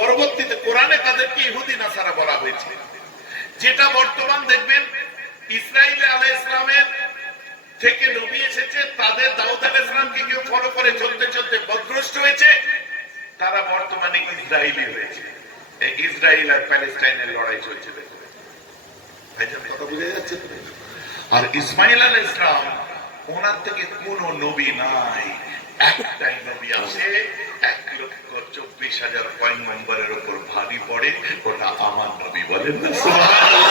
পরবর্তীতে কোরআনে তাদেরকে ইহুদি নাসারা বলা হয়েছে। যেটা বর্তমান দেখবেন ইসরাইল আলাইহিস সালামের থেকে নবী এসেছে, তাদের দাউদ আলাইহিস সালামকে কেউ ফলো করে চলতে চলতে পথভ্রষ্ট হয়েছে, তারা বর্তমানে ইসরায়েলি হয়েছে। ইসরায়েল আর প্যালেস্টাইনের লড়াই চলছে, ভাইজান কথা বুঝে যাচ্ছে? আর ইসমাইল আলাইহিস সালাম, ওনার থেকে কোনো নবী নাই, একটাই নবী আছে, 1,24,000 পয়গম্বরের উপর ভারী পড়ে, ওটা আমার নবী। বলেন না সুবহানাল্লাহ।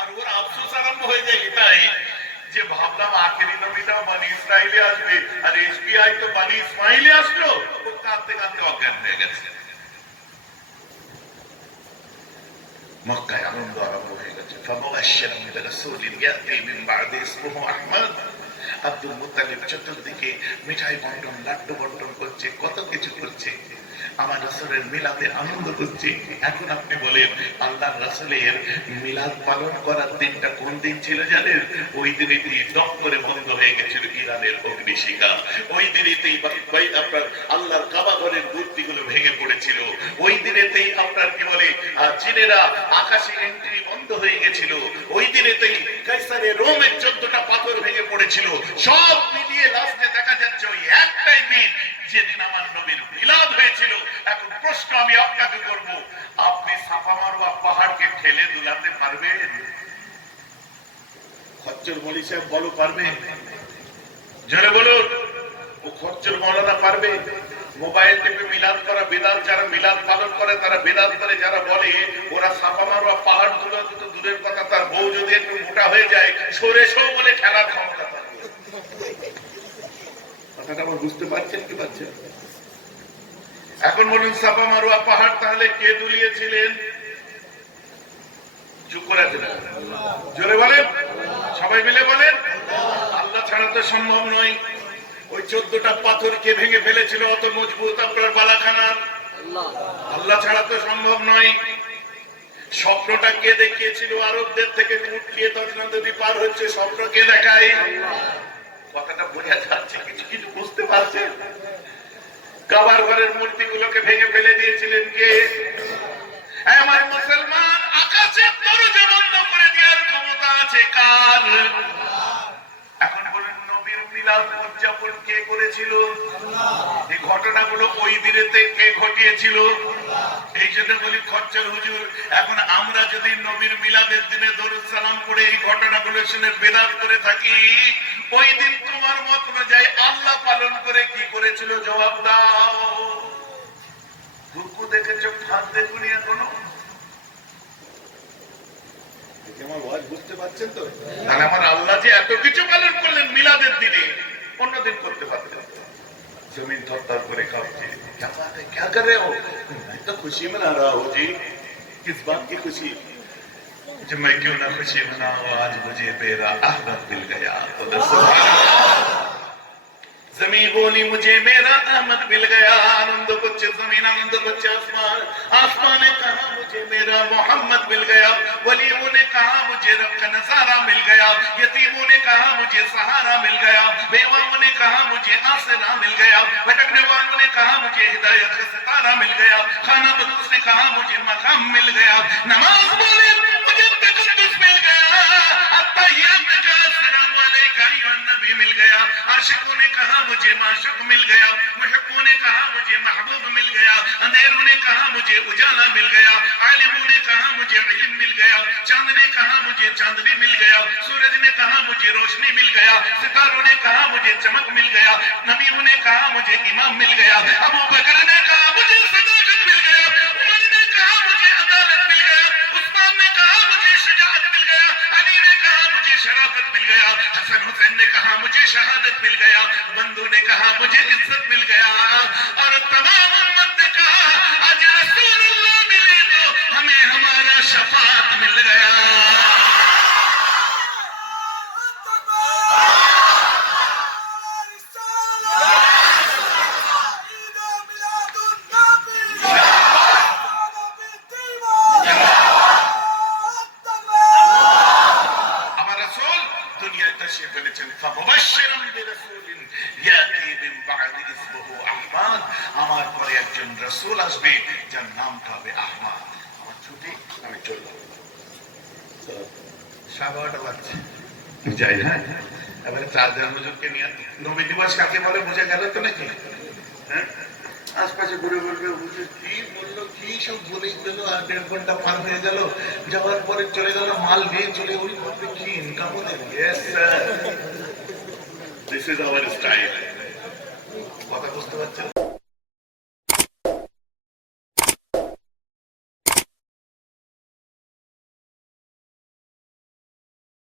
আর ওর আফসোস আরম্ভ হয়ে যায় তাই যে ভাবলাম আখেরি নবীটাও বনি ইসরাইলে আসবে, আর এসবিআই তো বনি ইসমাইলে আসলো। ও কাঁদতে কাঁদতে অজ্ঞান হয়ে গেছে। মক্কায় আনন্দ আরম্ভ হয়ে গেছে। ফামুবাশশিরান বিরাসূলিন ইয়াতি মিন বা'দি ইসমুহু আহমদ। আব্দুল মুত্তালিব চতুর্দিকে মিঠাই বন্টন, লাড্ডু বন্টন করছে, কত কিছু করছে। আমার রাসূলের মিলাদে আনন্দ করছে। এখন আপনি বলেন আল্লাহর রাসূলের মিলাদ পালন করার দিনটা কোন দিন ছিল জানেন? ওই দিনেই দপ করে বন্ধ হয়ে গেছিল ইরানের অগ্নিশিখা। ওই দিনেই আপনার আল্লাহর কাবা ঘরের মূর্তিগুলো ভেঙে পড়েছিল। ওই দিনেই আপনার কি বলে চীনেরা আকাশে এন্ট্রি বন্ধ হয়ে গেছিল। ওই দিনেই কাইসারের রোমের 14টা পাথর ভেঙে পড়েছিল। সব মিলিয়ে লাস্টে দেখা যাচ্ছে ওই একটাই দিন যেদিন আমার নবীর মিলাদ হয়েছিল। এখন প্রশ্ন আমি আপনাকে করব, আপনি সাফা মারওয়া পাহাড়কে ঠেলে দুলাতে পারবেন? খচ্চর মলি সাহেব বলো পারবেন? জোরে বলুন। ও খচ্চর মৌলানা পারবে? মোবাইল টিপে মিলাদ করা বেদাত, যারা মিলাদ পালন করে তারা বেদাত করে, যারা বলে ওরা সাফা মারওয়া পাহাড় দুলাতে তো দূরের কথা, তার বউ যদি একটু মোটা হয়ে যায় সরে সো বলে ঠেলার ক্ষমতা থাকে। কথাটা আমার বুঝতে পারছেন কি পারছেন? এখন বলুন সাফা মারওয়া পাহাড় তাহলে কে দুলিয়েছিলেন? চুপ করে আছেন, জোরে বলেন, সবাই মিলে বলেন। আল্লাহ ছাড়া তো সম্ভব নয়। ওই 14টা পাথর কে ভেঙে ফেলেছিল অত মজবুত আপনার বালাখানার? আল্লাহ ছাড়া তো সম্ভব নয়। স্বপ্নটা কে দেখিয়েছিল? আরবদের থেকে উট নিয়ে তৎনা নদী পার হচ্ছে, স্বপ্ন কে দেখায়? কথাটা বোঝা যাচ্ছে? কিছু কিছু বুঝতে পারছেন? কাবার ঘরের মূর্তিগুলোকে ভেঙে ফেলে দিয়েছিলেন কে? আমার মুসলমান, আকাশের দরজা বন্ধ করে দেওয়ার ক্ষমতা আছে কার? এখন বলেন, নবীর মিলাদ উদযাপন কে করেছিল? এই ঘটনাগুলো ওই দিনেতে কে ঘটিয়েছিল? এই জন্য বলি খচ্চর হুজুর, এখন আমরা যদি নবীর মিলাদের দিনে দরুদ সালাম করে এই ঘটনাগুলো শুনে বেদাত করে থাকি, ওই দিন তোমার মত অনুযায়ী আল্লাহ পালন করে কি করেছিল জবাব দাও। রুকু দেখেছ, ফাঁদ দেখুনি এখনো? আমার ওয়াজ বুঝতে পারছেন তো? তাহলে আমার আল্লাহ যে এত কিছু পালন করলেন মিলাদের দিনে, অন্যদিন করতে পারতেন। जमीन थर-थर করে কাঁপছে। क्या बात है, क्या कर रहे हो? मैं तो खुशी मना रहा हूँ जी। किस बात की खुशी? जो मैं क्यों ना खुशी मनाऊं, आज मुझे मेरा अहमद मिल गया। तो जमीन बोली मुझे मेरा अहमद मिल गया। आनंद बच्चे जमीन, आनंद बच्चे आसमान, आसमान ने कहा मुझे मेरा मोहम्मद मिल गया। वलियों ने कहा मुझे रब का नजारा मिल गया। यतीमों ने कहा मुझे सहारा मिल गया। बेवाओं ने कहा मुझे आसरा मिल गया। भटकने वालों ने कहा मुझे हिदायत का सितारा मिल गया। खाना बदूस ने कहा मुझे मकाम मिल गया। नमाज बोले मुझे तकद्दुस मिल गया। अत्तहियात ने कहा अस्सलामु अलैका या नबी मिल गया। आशिकों ने कहा मुझे माशूक मिल गया। मुहिब्बों ने कहा मुझे महबूब मिल गया। अंधेरों ने कहा मुझे उजाला मिल गया। आलिमों ने कहा मुझे इल्म मिल गया। चांद ने कहा मुझे चांदनी मिल गया। सूरज ने कहा मुझे रोशनी मिल गया। सितारों ने कहा मुझे चमक मिल गया। नबियों ने कहा मुझे इमाम मिल गया। अबू बकर ने कहा मुझे सदाकत मिल गया। उमर ने कहा मुझे अदालत मिल गया। उस्मान ने कहा मुझे शुजाअत मिल गया। अली ने कहा मुझे शराफत मिल गया। हसन हुसैन ने कहा मुझे शहादत मिल गया। बंदू ने कहा मुझे इज्जत मिल गया। और तमाम उम्मत ने कहा आज रसूलुल्लाह मिले तो हमें हमारा शफाअत मिल गया। আমার পরে একজন রাসূল আসবে যার নামটা হবে আহমদ। আমার ছুটি, আমি চললাম। সাবাটা বাজছে যাই। হ্যাঁ, এবারে চারজন হুজুরকে নিয়ে নবী দিবস কাকে বলে বুঝে গেল তো নাকি? হ্যাঁ, আশপাশে ঘুরে বলবে হুজুর কি বললো, কি সব বলেই গেল, আর 1.5 ঘন্টা পার হয়ে গেল। যাওয়ার পরে চলে গেল, মাল নিয়ে চলে ওই ভাববে কি ইনকাম ওদের। Yes sir, this is our style. কথা বুঝতে পারছেন?